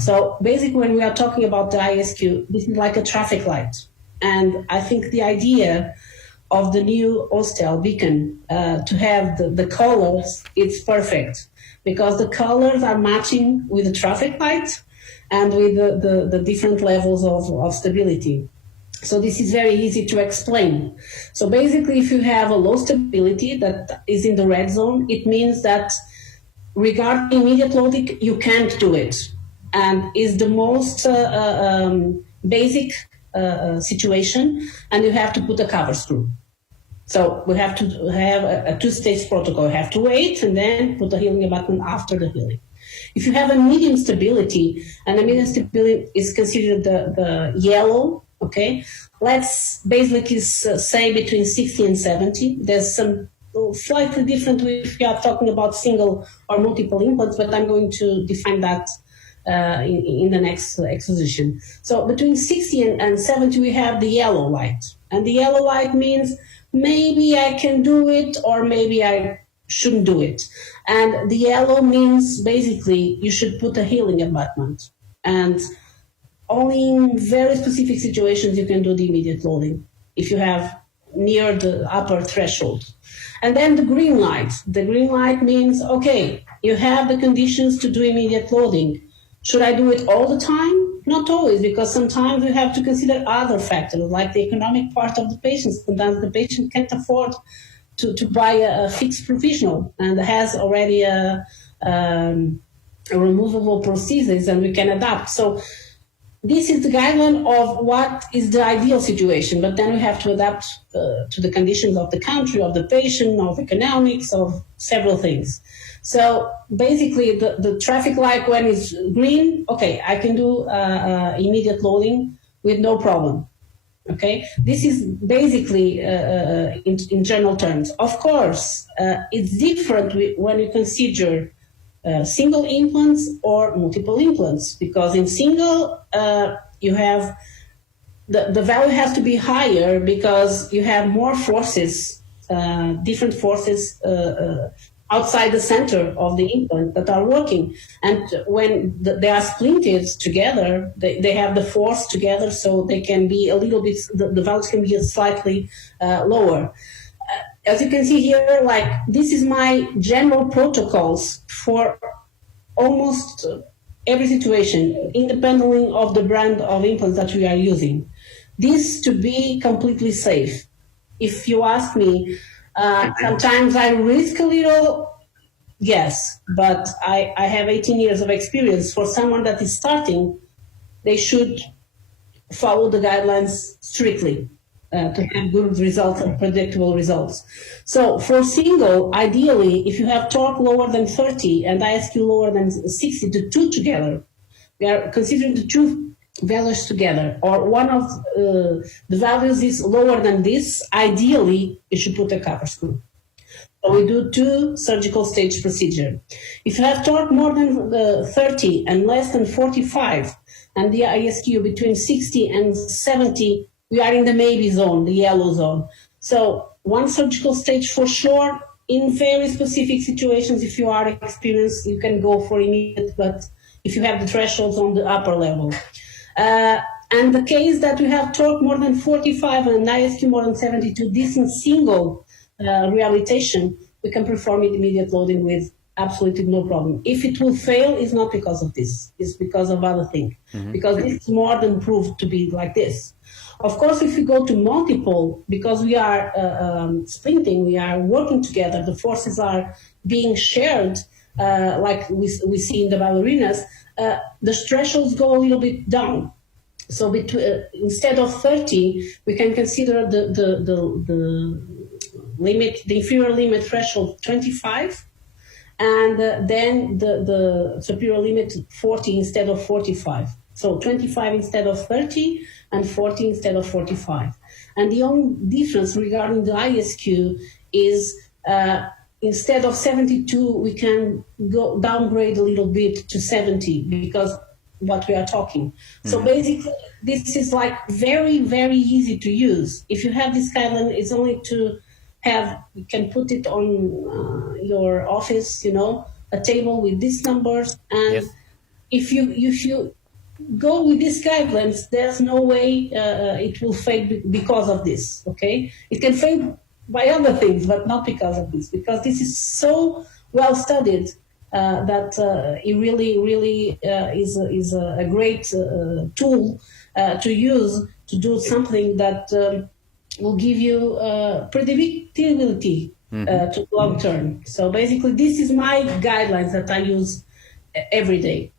So basically, when we are talking about the ISQ, this is like a traffic light. And I think the idea of the new Osstell beacon to have the colors, it's perfect, because the colors are matching with the traffic light and with the different levels of stability. So this is very easy to explain. So basically, if you have a low stability that is in the red zone, it means that regarding immediate loading, you can't do it. And is the most basic situation, and you have to put a cover screw. So we have to have a two-stage protocol. You have to wait and then put a healing abutment after the healing. If you have a medium stability, and a medium stability is considered the yellow, okay, let's basically say between 60 and 70. There's some slightly different if you are talking about single or multiple implants, but I'm going to define that in the next exposition. So between 60 and 70, we have the yellow light. And the yellow light means maybe I can do it or maybe I shouldn't do it. And the yellow means basically you should put a healing abutment. And only in very specific situations you can do the immediate loading if you have near the upper threshold. And then the green light. The green light means, okay, you have the conditions to do immediate loading. Should I do it all the time? Not always, because sometimes you have to consider other factors, like the economic part of the patient. Sometimes the patient can't afford to buy a fixed provisional and has already a removable prosthesis, and we can adapt. So this is the guideline of what is the ideal situation, but then we have to adapt to the conditions of the country, of the patient, of economics, of several things. So basically, the traffic light when it's green, okay, I can do immediate loading with no problem. Okay, this is basically in general terms. Of course, it's different when you consider single implants or multiple implants, because in single you have the value has to be higher because you have more forces, different forces outside the center of the implant that are working. And when they are splinted together, they have the force together, so they can be a little bit, the values can be slightly lower. As you can see here, like this is my general protocols for almost every situation, independently of the brand of implants that we are using. This to be completely safe. If you ask me, sometimes I risk a little, yes, but I have 18 years of experience. For someone that is starting, they should follow the guidelines strictly to have good results and predictable results. So for single, ideally, if you have torque lower than 30 and ISQ lower than 60, the two together, we are considering the two values together, or one of the values is lower than this, ideally, you should put a cover screw. So we do two surgical stage procedure. If you have torque more than 30 and less than 45, and the ISQ between 60 and 70, we are in the maybe zone, the yellow zone. So one surgical stage for sure. In very specific situations, if you are experienced, you can go for immediate, but if you have the thresholds on the upper level. And the case that we have torque more than 45 and ISQ more than 72, this in single rehabilitation, we can perform immediate loading with absolutely no problem. If it will fail, it's not because of this, it's because of other things. Because it's more than proved to be like this. Of course, if we go to multiple, because we are splinting, we are working together, the forces are being shared, like we see in the ballerinas, the thresholds go a little bit down. So instead of 30, we can consider the limit, the inferior limit threshold 25, and then the superior limit 40 instead of 45. So 25 instead of 30 and 40 instead of 45. And the only difference regarding the ISQ is instead of 72, we can go downgrade a little bit to 70 because what we are talking. So basically, this is like very, very easy to use. If you have this guideline, it's only to have, you can put it on your office, you know, a table with these numbers, and if you go with these guidelines, there's no way it will fade because of this, okay? It can fade by other things, but not because of this, because this is so well studied that it really is a great tool to use to do something that will give you predictability to long term. So basically, this is my guidelines that I use every day.